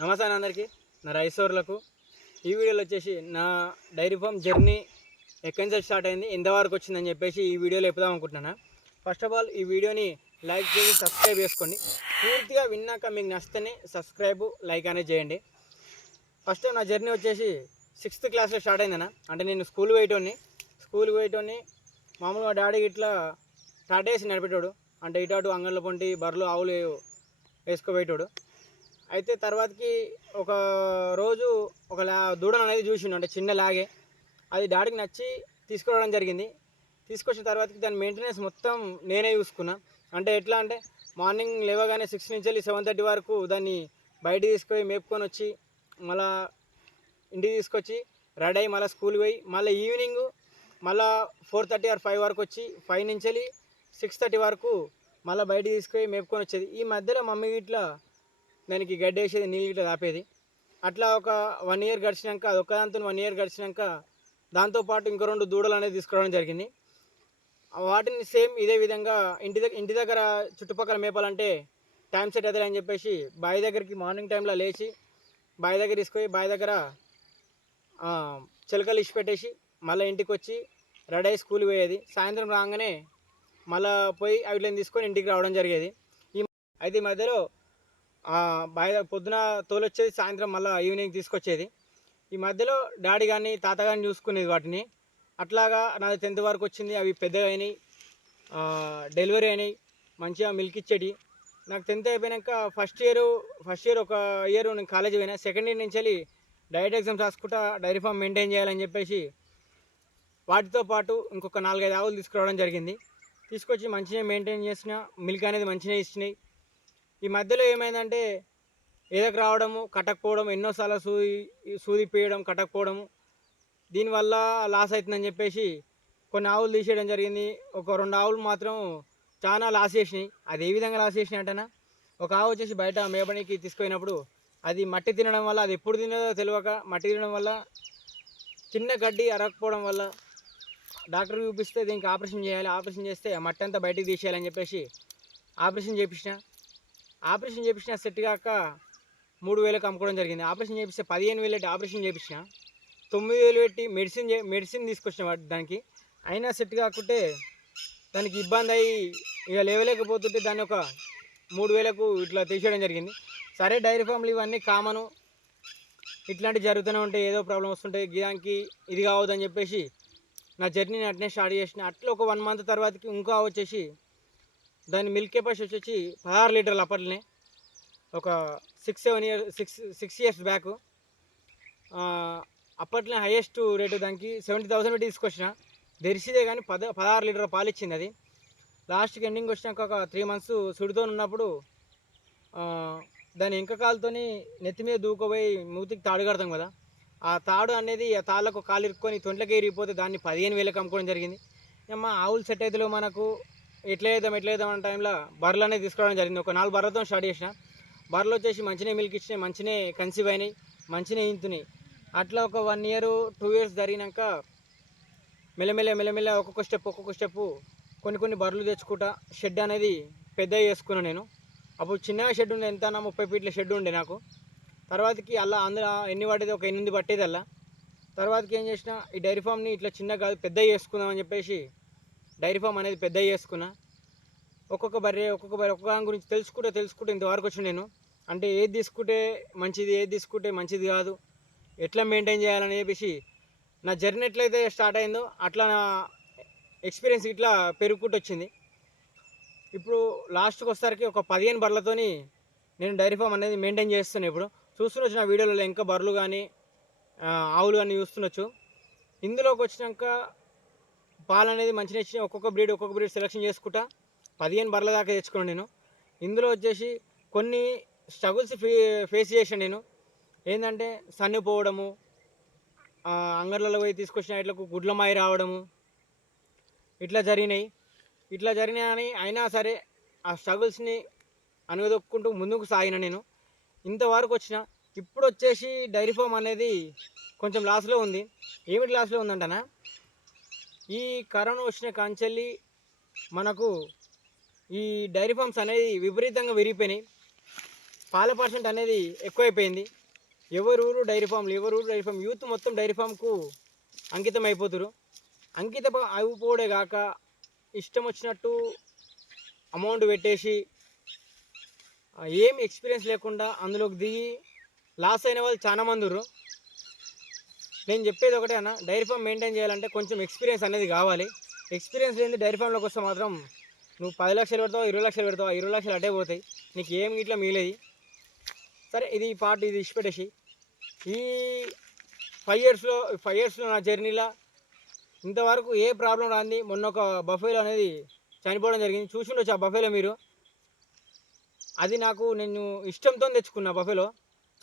నమస్తే అందరికీ. నా రైసోర్లకు ఈ వీడియోలో వచ్చేసి నా డైరీ ఫామ్ జర్నీ ఎక్కడి నుంచి స్టార్ట్ అయింది ఎంతవరకు వచ్చిందని చెప్పేసి ఈ వీడియోలో చెప్దాం అనుకుంటున్నాను. ఫస్ట్ ఆఫ్ ఆల్ ఈ వీడియోని లైక్ చేసి సబ్స్క్రైబ్ చేసుకోండి. పూర్తిగా విన్నాక మీకు నచ్చితేనే సబ్స్క్రైబ్ లైక్ అనేది చేయండి. ఫస్ట్ నా జర్నీ వచ్చేసి సిక్స్త్ క్లాస్లో స్టార్ట్ అయిందన్న. అంటే నేను స్కూల్ పోయేటోని స్కూల్ పోయేటోని మామూలుగా డాడీ ఇట్లా స్టార్ట్ చేసి నడిపేటోడు. అంటే ఇటు అటు అంగళ్ళ పొంటి బర్రెలు ఆవులు వేసుకోబోయేటోడు. అయితే తర్వాతకి ఒక రోజు ఒక లా దూడను అనేది చూసిండు అంటే చిన్న లాగే. అది డాడీకి నచ్చి తీసుకురావడం జరిగింది. తీసుకొచ్చిన తర్వాతకి దాని మెయింటెనెన్స్ మొత్తం నేనే చూసుకున్నా. అంటే ఎట్లా అంటే మార్నింగ్ లేవగానే సిక్స్ నుంచి వెళ్ళి సెవెన్ థర్టీ వరకు దాన్ని బయటికి తీసుకొని మేపుకొని వచ్చి మళ్ళా ఇంటికి తీసుకొచ్చి రెడీ అయ్యి మళ్ళీ స్కూల్ పోయి మళ్ళీ ఈవినింగ్ మళ్ళా ఫోర్ థర్టీ ఆర్ ఫైవ్ వరకు వచ్చి ఫైవ్ నుంచి వెళ్ళి సిక్స్ థర్టీ వరకు మళ్ళీ బయటికి తీసుకొని మేపుకొని వచ్చేది. ఈ మధ్యలో మమ్మీ ఇట్లా దానికి గడ్డి వేసేది నీళ్ళు గిట్ట తాపేది. అట్లా ఒక వన్ ఇయర్ గడిచినాక అది ఒక్కదాంతో వన్ ఇయర్ గడిచినాక దాంతోపాటు ఇంకో రెండు దూడలు అనేది తీసుకురావడం జరిగింది. వాటిని సేమ్ ఇదే విధంగా ఇంటి దగ్గర ఇంటి దగ్గర చుట్టుపక్కల మేపాలంటే టైం సెట్ అవుతుంది అని చెప్పేసి బావి దగ్గరికి మార్నింగ్ టైంలో లేచి బావి దగ్గర తీసుకొని బావి దగ్గర చిలకలు ఇచ్చి పెట్టేసి మళ్ళీ ఇంటికి వచ్చి రెడీ అయ్యి స్కూల్కి పోయేది. సాయంత్రం రాగానే మళ్ళీ పోయి అవిటిని తీసుకొని ఇంటికి రావడం జరిగేది. ఈ అయితే ఈ మధ్యలో బావి పొద్దున తోలొచ్చేది సాయంత్రం మళ్ళీ ఈవినింగ్ తీసుకొచ్చేది. ఈ మధ్యలో డాడీ కానీ తాత కానీ చూసుకునేది వాటిని. అట్లాగా నాది టెన్త్ వరకు వచ్చింది అవి పెద్దగా అయినాయి. డెలివరీ అయినాయి. మంచిగా మిల్క్ ఇచ్చేటి. నాకు టెన్త్ అయిపోయాక ఫస్ట్ ఇయర్ ఫస్ట్ ఇయర్ ఒక ఇయర్ నేను కాలేజ్ పోయినా. సెకండ్ ఇయర్ నుంచి వెళ్ళి డైట్ ఎగ్జామ్స్ రాసుకుంటా డైరీ ఫామ్ మెయింటైన్ చేయాలని చెప్పేసి వాటితో పాటు ఇంకొక నాలుగైదు ఆవులు తీసుకురావడం జరిగింది. తీసుకొచ్చి మంచిగా మెయింటైన్ చేసిన మిల్క్ అనేది మంచిగా ఇచ్చినాయి. ఈ మధ్యలో ఏమైందంటే ఏదకు రావడము కట్టకపోవడం ఎన్నోసార్లు సూది సూది పీయడం కట్టకపోవడము దీనివల్ల లాస్ అవుతుందని చెప్పేసి కొన్ని ఆవులు తీసేయడం జరిగింది. ఒక రెండు ఆవులు మాత్రం చాలా లాస్ చేసినాయి. అది ఏ విధంగా లాస్ చేసినాయి అంటేనా ఒక ఆవు వచ్చేసి బయట మేపడానికి తీసుకుపోయినప్పుడు అది మట్టి తినడం వల్ల అది ఎప్పుడు తినదో తెలియక మట్టి తినడం వల్ల చిన్న గడ్డి అరగకపోవడం వల్ల డాక్టర్ చూపిస్తే దీనికి ఆపరేషన్ చేయాలి ఆపరేషన్ చేస్తే ఆ మట్టి అంతా బయటికి తీసేయాలని చెప్పేసి ఆపరేషన్ చేపించిన. ఆపరేషన్ చేపించిన సెట్ కాక మూడు వేలకు అమ్ముకోవడం జరిగింది. ఆపరేషన్ చేపిస్తే పదిహేను వేలు పెట్టి ఆపరేషన్ చేపించిన. తొమ్మిది వేలు పెట్టి మెడిసిన్ చే- మెడిసిన్ తీసుకొచ్చిన వాటి దానికి. అయినా సెట్ కాకుంటే దానికి ఇబ్బంది అయ్యి ఇక లేవలేకపోతుంటే దాన్ని ఒక మూడు వేలకు ఇట్లా తీసేయడం జరిగింది. సరే డైరీ ఫామ్లు ఇవన్నీ కామను. ఇట్లాంటివి జరుగుతూనే ఉంటాయి ఏదో ప్రాబ్లం వస్తుంటాయి దానికి ఇది కావద్దని చెప్పేసి నా జర్నీని అట్నే స్టార్ట్ చేసిన. అట్లా ఒక వన్ మంత్ తర్వాతకి ఇంకా వచ్చేసి దాని మిల్క్ కెపాసిటీ వచ్చేసి పదహారు లీటర్లు అప్పట్లోనే ఒక six seven year six six years back అప్పట్లో హైయెస్ట్ రేటు దానికి సెవెంటీ థౌసండ్ పెట్టి తీసుకొచ్చిన. తెరిసిదే కానీ పద పదహారు లీటర్ పాలు ఇచ్చింది అది. లాస్ట్కి ఎండింగ్ వచ్చినాక ఒక త్రీ మంత్స్ సుడితో ఉన్నప్పుడు దాని ఇంక కాలుతోని నెత్తి మీద దూకపోయి మూతికి తాడు కడతాం కదా. ఆ తాడు అనేది ఆ తాళ్ళకు కాలు ఇరుక్కొని తొంట్లకి ఇరిగిపోతే దాన్ని పదిహేను వేలకు అమ్ముకోవడం జరిగింది. అమ్మ ఆవులు సెట్ అయితే మనకు. ఎట్లా వేద్దాం ఎట్లా వేద్దాం అనే టైంలో బర్రెలు అనేది తీసుకోవడం జరిగింది. ఒక నాలుగు బర్రెలతో స్టార్ట్ చేసిన. బర్రెలు వచ్చేసి మంచినే మిల్క్ ఇచ్చినాయి మంచినే కన్సీవ్ అయినాయి మంచినే ఇంతున్నాయి. అట్లా ఒక వన్ ఇయర్ టూ ఇయర్స్ జరిగినాక మెల్లమెల్ల మెల్లమెల్ల ఒక్కొక్క స్టెప్ ఒక్కొక్క స్టెప్ కొన్ని కొన్ని బర్రెలు తెచ్చుకుంటా షెడ్ అనేది పెద్ద చేసుకున్నాను నేను. అప్పుడు చిన్నగా షెడ్ ఉండే ఎంత నా ముప్పై ఫీట్ల షెడ్ ఉండే నాకు. తర్వాతకి అలా అందులో ఎన్ని పట్టేది ఒక ఎనిమిది పట్టేది అలా. తర్వాతకి ఏం చేసిన ఈ డైరీ ఫామ్ని ఇట్లా చిన్నగా కాదు పెద్ద చేసుకుందామని చెప్పేసి డైరీ ఫామ్ అనేది పెద్ద చేసుకున్నా. ఒక్కొక్క బర్రె ఒక్కొక్క బర్రె ఒక్కొక్క దాని గురించి తెలుసుకుంటే తెలుసుకుంటే ఇంతవరకు వచ్చి నేను. అంటే ఏది తీసుకుంటే మంచిది ఏది తీసుకుంటే మంచిది కాదు. ఎట్లా మెయింటైన్ చేయాలని చెప్పేసి నా జర్నీ ఎట్లయితే స్టార్ట్ అయిందో అట్లా నా ఎక్స్పీరియన్స్ ఇట్లా పెరుగుకుంటూ వచ్చింది. ఇప్పుడు లాస్ట్కి వచ్చేసరికి ఒక పదిహేను బర్రెలతోని నేను డైరీ ఫామ్ అనేది మెయింటైన్ చేస్తున్నాను ఇప్పుడు. చూస్తుండొచ్చు నా వీడియోలలో ఇంకా బర్రెలు కానీ ఆవులు కానీ చూస్తుండొచ్చు. ఇందులోకి వచ్చినాక పాలు అనేది మంచిగా ఇచ్చి ఒక్కొక్క బ్రీడ్ ఒక్కొక్క బ్రీడ్ సెలెక్షన్ చేసుకుంటా. పదిహేను బర్రెల దాకా తెచ్చుకున్నాను నేను. ఇందులో వచ్చేసి కొన్ని స్ట్రగుల్స్ ఫే ఫేస్ చేసాను నేను. ఏంటంటే సన్ని పోవడము అంగర్లలో పోయి తీసుకొచ్చిన ఇట్లకు గుడ్ల మాయి రావడము ఇట్లా జరిగినాయి. ఇట్లా జరిగినాయని అయినా సరే ఆ స్ట్రగుల్స్ని అనుదొక్కుంటూ ముందుకు సాగిన నేను. ఇంతవరకు వచ్చిన ఇప్పుడు వచ్చేసి డైరీ ఫామ్ అనేది కొంచెం లాస్లో ఉంది. ఏమిటి లాస్లో ఉందంటనా? ఈ కరోనా వచ్చిన కాంచెల్లి మనకు ఈ డైరీ ఫామ్స్ అనేది విపరీతంగా విరిగిపోయినాయి. పాల పర్సెంట్ అనేది ఎక్కువైపోయింది. ఎవరు ఊరు డైరీ ఫామ్లు ఎవరూరు డైరీ ఫామ్ యూత్ మొత్తం డైరీ ఫామ్కు అంకితం అయిపోతురు అంకిత అయిపోడే కాక ఇష్టం వచ్చినట్టు అమౌంట్ పెట్టేసి ఏం ఎక్స్పీరియన్స్ లేకుండా అందులోకి దిగి లాస్ అయిన వాళ్ళు చాలామంది నేను చెప్పేది ఒకటే అన్న డైరీ ఫామ్ మెయింటైన్ చేయాలంటే కొంచెం ఎక్స్పీరియన్స్ అనేది కావాలి. ఎక్స్పీరియన్స్ లేని డైరీ ఫామ్లోకి వస్తే మాత్రం నువ్వు పది లక్షలు పెడతావు ఇరవై లక్షలు పెడతావు ఇరవై లక్షలు అటే పోతాయి. నీకు ఏం ఇట్లా మిగిలేదు. సరే ఇది ఈ పార్ట్ ఇది ఇచ్చిపెట్టేసి. ఈ ఫైవ్ ఇయర్స్లో ఫైవ్ ఇయర్స్లో నా జర్నీలో ఇంతవరకు ఏ ప్రాబ్లం రాంది? మొన్న ఒక బఫేలో అనేది చనిపోవడం జరిగింది. చూసిండొచ్చు ఆ బఫేలో మీరు. అది నాకు నేను ఇష్టంతో తెచ్చుకున్నా బఫేలో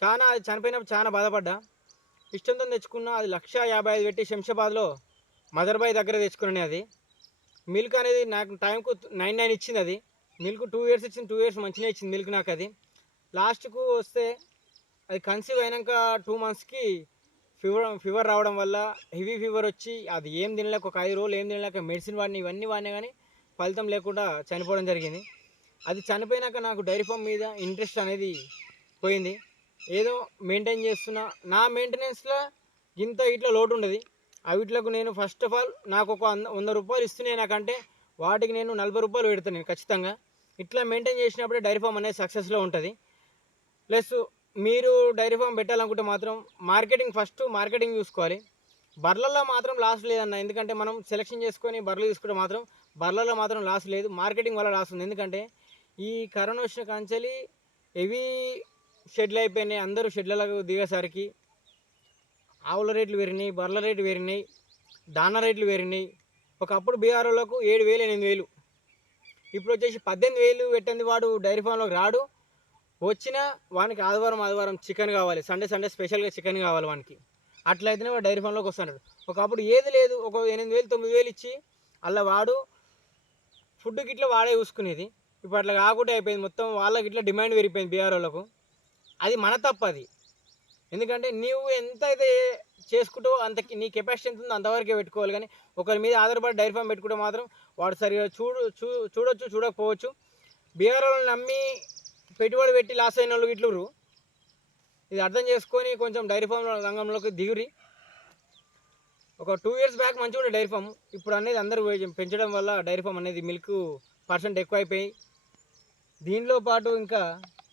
చాలా అది చనిపోయినప్పుడు చాలా బాధపడ్డా. ఇష్టంతో తెచ్చుకున్న అది లక్ష యాభై ఐదు పెట్టి శంషాబాద్లో మదర్బాయ్ దగ్గర తెచ్చుకున్నాను అది. మిల్క్ అనేది నాకు టైంకు నైన్ నైన్ ఇచ్చింది అది. మిల్క్ టూ ఇయర్స్ ఇచ్చింది టూ ఇయర్స్ మంచిగా ఇచ్చింది మిల్క్ నాకు అది. లాస్ట్కు వస్తే అది కన్సీవ్ అయినాక టూ మంత్స్కి ఫీవర్ ఫీవర్ రావడం వల్ల హెవీ ఫీవర్ వచ్చి అది ఏం తినలేక ఒక ఐదు రోజులు ఏం తినలేక మెడిసిన్ వాడిని ఇవన్నీ వాడినా కానీ ఫలితం లేకుండా చనిపోవడం జరిగింది. అది చనిపోయినాక నాకు డైరీ ఫామ్ మీద ఇంట్రెస్ట్ అనేది పోయింది. ఏదో మెయింటైన్ చేస్తున్నా. నా మెయింటెనెన్స్లో ఇంత ఇట్లా లోటు ఉండదు. అవిట్లకు నేను ఫస్ట్ ఆఫ్ ఆల్ నాకు ఒక వంద వంద రూపాయలు ఇస్తున్నాయి నాకంటే వాటికి నేను నలభై రూపాయలు పెడతాను నేను ఖచ్చితంగా. ఇట్లా మెయింటైన్ చేసినప్పుడే డైరీ ఫామ్ అనేది సక్సెస్లో ఉంటుంది. ప్లస్ మీరు డైరీ ఫామ్ పెట్టాలనుకుంటే మాత్రం మార్కెటింగ్ ఫస్ట్ మార్కెటింగ్ చూసుకోవాలి. బర్లలో మాత్రం లాస్ లేదన్న ఎందుకంటే మనం సెలెక్షన్ చేసుకొని బర్రెలు తీసుకుంటే మాత్రం బర్లలో మాత్రం లాస్ లేదు మార్కెటింగ్ వల్ల లాస్ ఉంది. ఎందుకంటే ఈ కరోనా వచ్చిన కాంచెలి హెవీ షెడ్లు అయిపోయినాయి. అందరూ షెడ్లకు దిగేసరికి ఆవుల రేట్లు పెరిగినాయి బర్రెల రేట్లు పెరిగినాయి దానా రేట్లు పెరిగినాయి. ఒకప్పుడు బీఆర్ఓలకు ఏడు వేలు ఎనిమిది వేలు. ఇప్పుడు వచ్చేసి పద్దెనిమిది వేలు పెట్టింది వాడు డైరీ ఫామ్లోకి రాడు. వచ్చినా వానికి ఆదివారం ఆదివారం చికెన్ కావాలి. సండే సండే స్పెషల్గా చికెన్ కావాలి వానికి. అట్లయితేనే వాడు డైరీ ఫామ్లోకి వస్తున్నాడు. ఒకప్పుడు ఏది లేదు. ఒక ఎనిమిది వేలు తొమ్మిది వేలు ఇచ్చి అలా వాడు ఫుడ్ గిట్ల వాడే చూసుకునేది. ఇప్పుడు అట్లా కాకుండా అయిపోయింది. మొత్తం వాళ్ళకి ఇట్లా డిమాండ్ పెరిగిపోయింది బీఆర్ఓలకు అది మన తప్పు అది ఎందుకంటే నీవు ఎంత అయితే చేసుకుంటావో అంత నీ కెపాసిటీ ఎంత ఉందో అంతవరకే పెట్టుకోవాలి. కానీ ఒకరి మీద ఆధారపడి డైరీ ఫామ్ పెట్టుకుంటే మాత్రం వాడు సరిగా చూడు చూ చూడొచ్చు చూడకపోవచ్చు. బీఆర్ నమ్మి పెట్టుబడి పెట్టి లాస్ అయిన వాళ్ళు ఇట్లురు ఇది అర్థం చేసుకొని కొంచెం డైరీ ఫామ్ రంగంలోకి దిగురి ఒక టూ ఇయర్స్ బ్యాక్ మంచిగా ఉండే డైరీ ఫామ్. ఇప్పుడు అనేది అందరూ పెంచడం వల్ల డైరీ ఫామ్ అనేది మిల్క్ పర్సెంట్ ఎక్కువ అయిపోయి దీనిలో పాటు ఇంకా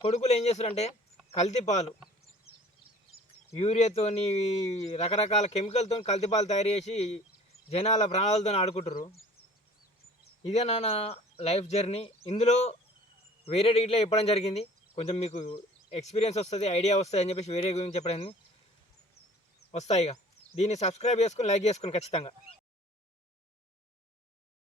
కొడుకులు ఏం చేస్తారంటే కల్తీ పాలు. యూరియాతోని రకరకాల కెమికల్తో కల్తీ పాలు తయారు చేసి జనాల ప్రాణాలతో ఆడుకుంటారు ఇదే నా లైఫ్ జర్నీ. ఇందులో వేరే డిగ్రీలో చెప్పడం జరిగింది. కొంచెం మీకు ఎక్స్పీరియన్స్ వస్తుంది ఐడియా వస్తుంది అని చెప్పేసి వేరే గురించి చెప్పడం వస్తాయి ఇక దీన్ని సబ్స్క్రైబ్ చేసుకొని లైక్ చేసుకొని ఖచ్చితంగా.